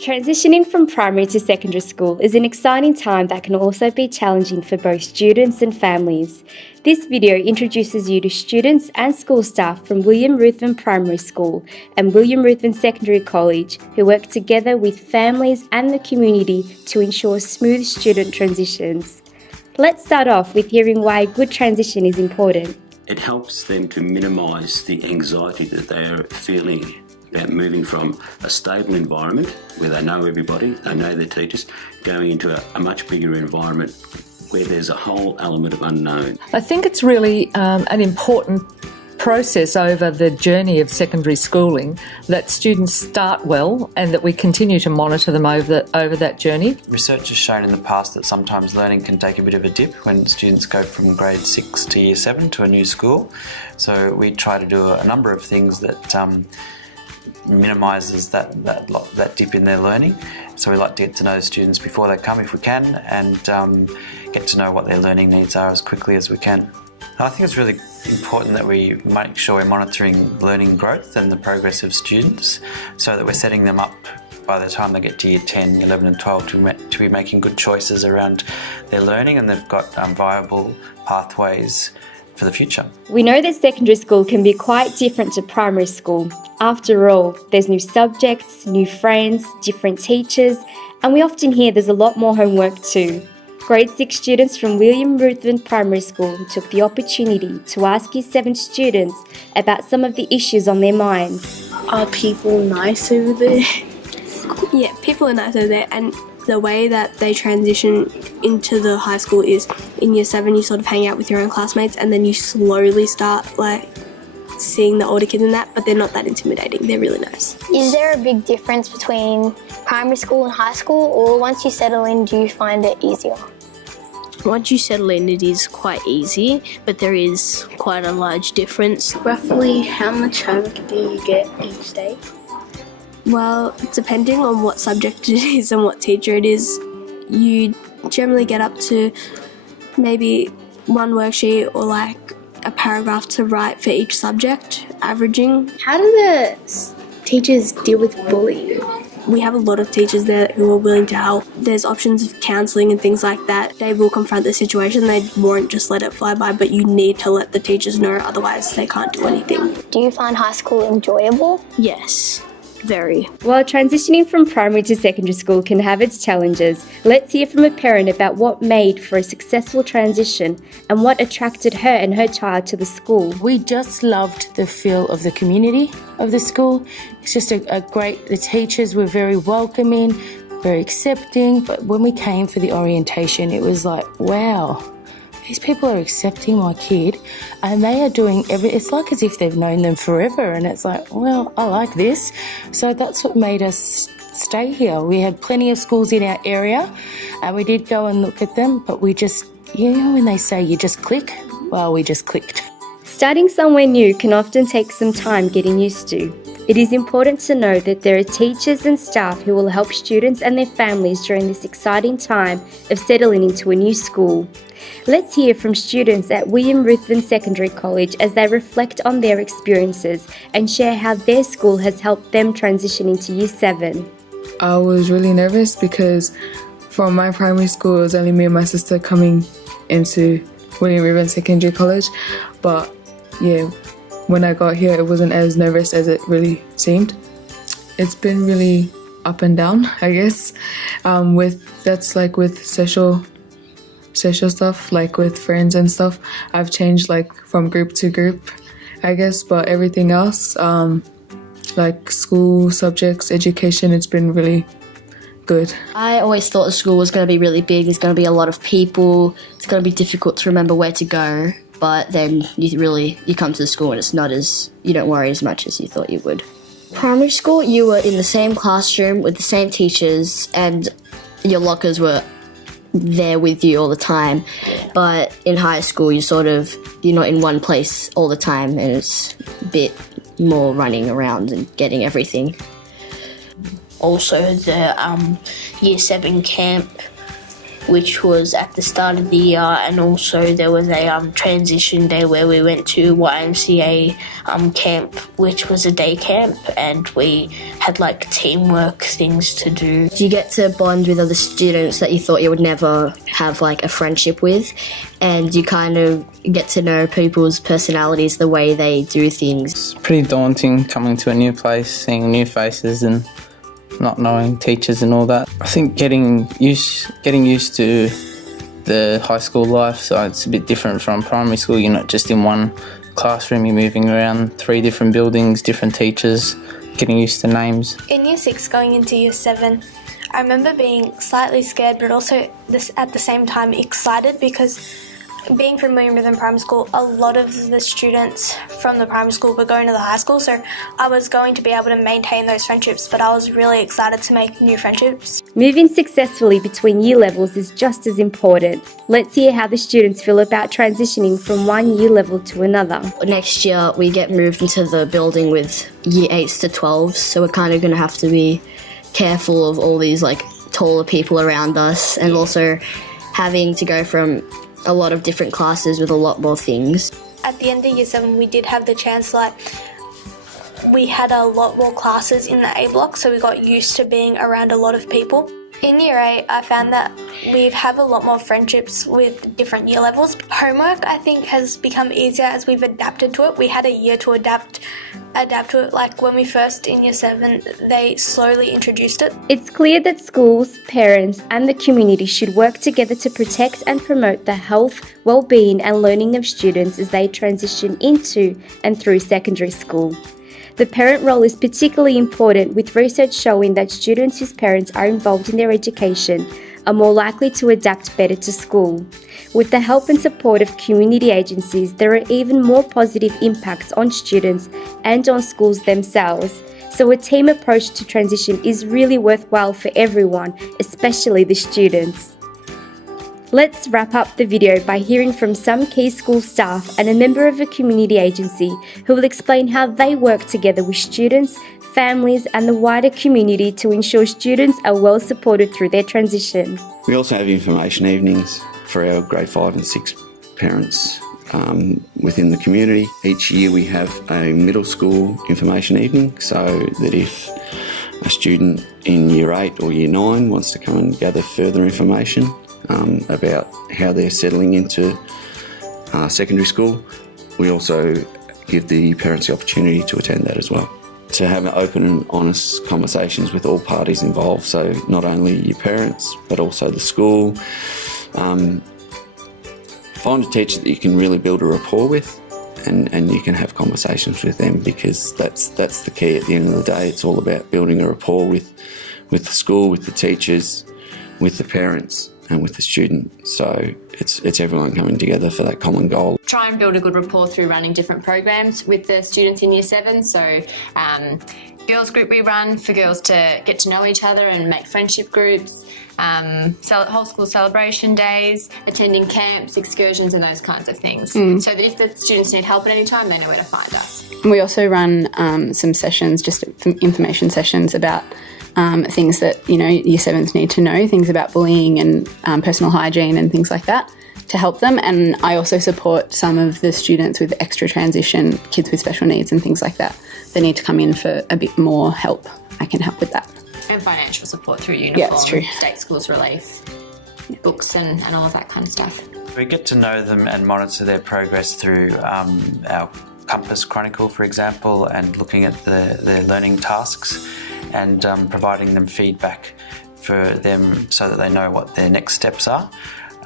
Transitioning from primary to secondary school is an exciting time that can also be challenging for both students and families. This video introduces you to students and school staff from William Ruthven Primary School and William Ruthven Secondary College who work together with families and the community to ensure smooth student transitions. Let's start off with hearing why a good transition is important. It helps them to minimise the anxiety that they are feeling about moving from a stable environment where they know everybody, they know their teachers, going into a much bigger environment where there's a whole element of unknown. I think it's really an important process over the journey of secondary schooling that students start well and that we continue to monitor them over that journey. Research has shown in the past that sometimes learning can take a bit of a dip when students go from grade 6 to year 7 to a new school. So we try to do a number of things that minimises that dip in their learning. So we like to get to know students before they come if we can, and get to know what their learning needs are as quickly as we can. I think it's really important that we make sure we're monitoring learning growth and the progress of students so that we're setting them up by the time they get to year 10, 11 and 12 to be making good choices around their learning, and they've got viable pathways for the future. We know that secondary school can be quite different to primary school. After all, there's new subjects, new friends, different teachers, and we often hear there's a lot more homework too. Grade 6 students from William Ruthven Primary School took the opportunity to ask Year 7 students about some of the issues on their minds. Are people nice over there? Yeah, people are nice over there, and the way that they transition into the high school is in year 7 you sort of hang out with your own classmates, and then you slowly start seeing the older kids in that, but they're not that intimidating. They're really nice. Is there a big difference between primary school and high school, or once you settle in, do you find it easier? Once you settle in, it is quite easy, but there is quite a large difference. Roughly how much homework do you get each day? Well, depending on what subject it is and what teacher it is, you generally get up to maybe one worksheet or a paragraph to write for each subject, averaging. How do the teachers deal with bullying? We have a lot of teachers there who are willing to help. There's options of counselling and things like that. They will confront the situation. They won't just let it fly by, but you need to let the teachers know, otherwise they can't do anything. Do you find high school enjoyable? Yes, very. While transitioning from primary to secondary school can have its challenges, let's hear from a parent about what made for a successful transition and what attracted her and her child to the school. We just loved the feel of the community of the school. It's just the teachers were very welcoming, very accepting. But when we came for the orientation, it was like, wow, these people are accepting my kid and they are doing it's like as if they've known them forever, and it's like, well, I like this. So that's what made us stay here. We had plenty of schools in our area and we did go and look at them, but we just, when they say you just click, well, we just clicked. Starting somewhere new can often take some time getting used to. It is important to know that there are teachers and staff who will help students and their families during this exciting time of settling into a new school. Let's hear from students at William Ruthven Secondary College as they reflect on their experiences and share how their school has helped them transition into Year 7. I was really nervous because from my primary school it was only me and my sister coming into William Ruthven Secondary College, but when I got here it wasn't as nervous as it really seemed. It's been really up and down, I guess, with social stuff, with friends and stuff. I've changed from group to group, I guess, but everything else, school subjects, education, it's been really good. I always thought the school was going to be really big. There's going to be a lot of people. It's going to be difficult to remember where to go, but then you come to the school and it's not you don't worry as much as you thought you would. Primary school, you were in the same classroom with the same teachers and your lockers were there with you all the time, but in high school you're not in one place all the time and it's a bit more running around and getting everything. Also the Year 7 camp which was at the start of the year, and also there was a transition day where we went to YMCA camp, which was a day camp, and we had like teamwork things to do. You get to bond with other students that you thought you would never have like a friendship with, and you kind of get to know people's personalities, the way they do things. It's pretty daunting coming to a new place, seeing new faces and not knowing teachers and all that. I think getting used to the high school life, so it's a bit different from primary school. You're not just in one classroom, you're moving around 3 different buildings, different teachers, getting used to names. In year 6 going into year 7, I remember being slightly scared but also at the same time excited, because being from William Rhythm Primary School, a lot of the students from the primary school were going to the high school, so I was going to be able to maintain those friendships, but I was really excited to make new friendships. Moving successfully between year levels is just as important. Let's hear how the students feel about transitioning from one year level to another. Next year we get moved into the building with year 8s to 12s, so we're kind of going to have to be careful of all these like taller people around us, and also having to go from a lot of different classes with a lot more things. At the end of year 7 we did have the chance, like we had a lot more classes in the A block, so we got used to being around a lot of people. In year 8 I found that we have a lot more friendships with different year levels. Homework I think has become easier as we've adapted to it. We had a year to adapt to it. Like when we first in year 7 they slowly introduced it. It's clear that schools, parents and the community should work together to protect and promote the health, well-being and learning of students as they transition into and through secondary school. The parent role is particularly important, with research showing that students whose parents are involved in their education are more likely to adapt better to school. With the help and support of community agencies, there are even more positive impacts on students and on schools themselves. So a team approach to transition is really worthwhile for everyone, especially the students. Let's wrap up the video by hearing from some key school staff and a member of a community agency who will explain how they work together with students, families and the wider community to ensure students are well supported through their transition. We also have information evenings for our grade 5 and 6 parents within the community. Each year we have a middle school information evening, so that if a student in year 8 or year 9 wants to come and gather further information about how they're settling into secondary school, we also give the parents the opportunity to attend that as well. To have open and honest conversations with all parties involved, so not only your parents but also the school. Find a teacher that you can really build a rapport with, and you can have conversations with them, because that's the key at the end of the day. It's all about building a rapport with the school, with the teachers, with the parents and with the student. So it's everyone coming together for that common goal. Try and build a good rapport through running different programs with the students in year 7. So girls group we run for girls to get to know each other and make friendship groups, whole school celebration days, attending camps, excursions and those kinds of things. So that if the students need help at any time, they know where to find us. We also run some sessions, just some information sessions about things that, year 7s need to know, things about bullying and personal hygiene and things like that to help them. And I also support some of the students with extra transition, kids with special needs and things like that. They need to come in for a bit more help. I can help with that. And financial support through uniform, yeah, that's true. state schools relief, books and all of that kind of stuff. We get to know them and monitor their progress through our Compass Chronicle, for example, and looking at their learning tasks and providing them feedback for them so that they know what their next steps are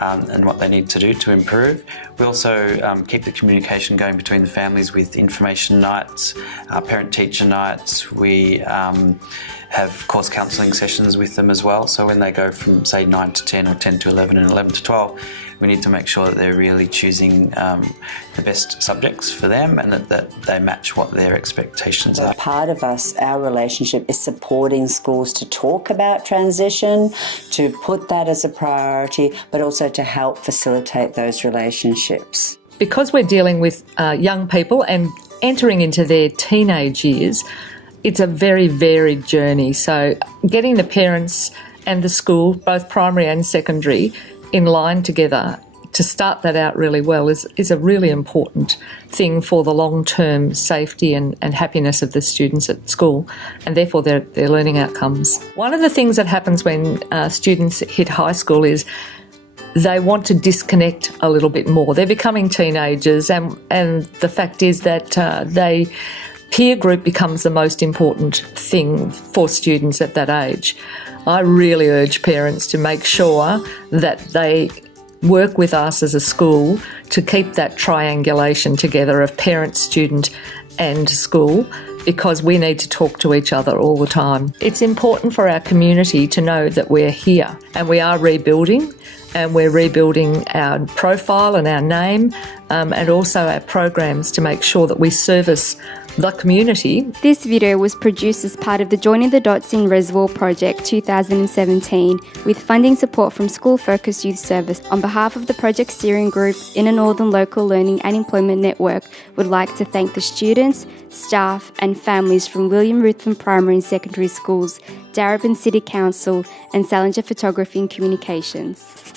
and what they need to do to improve. We also keep the communication going between the families with information nights, parent-teacher nights. We have course counselling sessions with them as well. So when they go from, say, 9 to 10 or 10 to 11 and 11 to 12, we need to make sure that they're really choosing the best subjects for them and that they match what their expectations are. Part of our relationship is supporting schools to talk about transition, to put that as a priority, but also to help facilitate those relationships. Because we're dealing with young people and entering into their teenage years, it's a very varied journey. So getting the parents and the school, both primary and secondary, in line together to start that out really well is a really important thing for the long-term safety and happiness of the students at school, and therefore their learning outcomes. One of the things that happens when students hit high school is they want to disconnect a little bit more. They're becoming teenagers, and the fact is that peer group becomes the most important thing for students at that age. I really urge parents to make sure that they work with us as a school to keep that triangulation together of parent, student and school, because we need to talk to each other all the time. It's important for our community to know that we're here and we are rebuilding, and we're rebuilding our profile and our name, and also our programs to make sure that we service the community. This video was produced as part of the Joining the Dots in Reservoir Project 2017 with funding support from School Focus Youth Service. On behalf of the Project Steering Group, Inner Northern Local Learning and Employment Network, would like to thank the students, staff and families from William Ruthven Primary and Secondary Schools, Darebin City Council and Salinger Photography and Communications.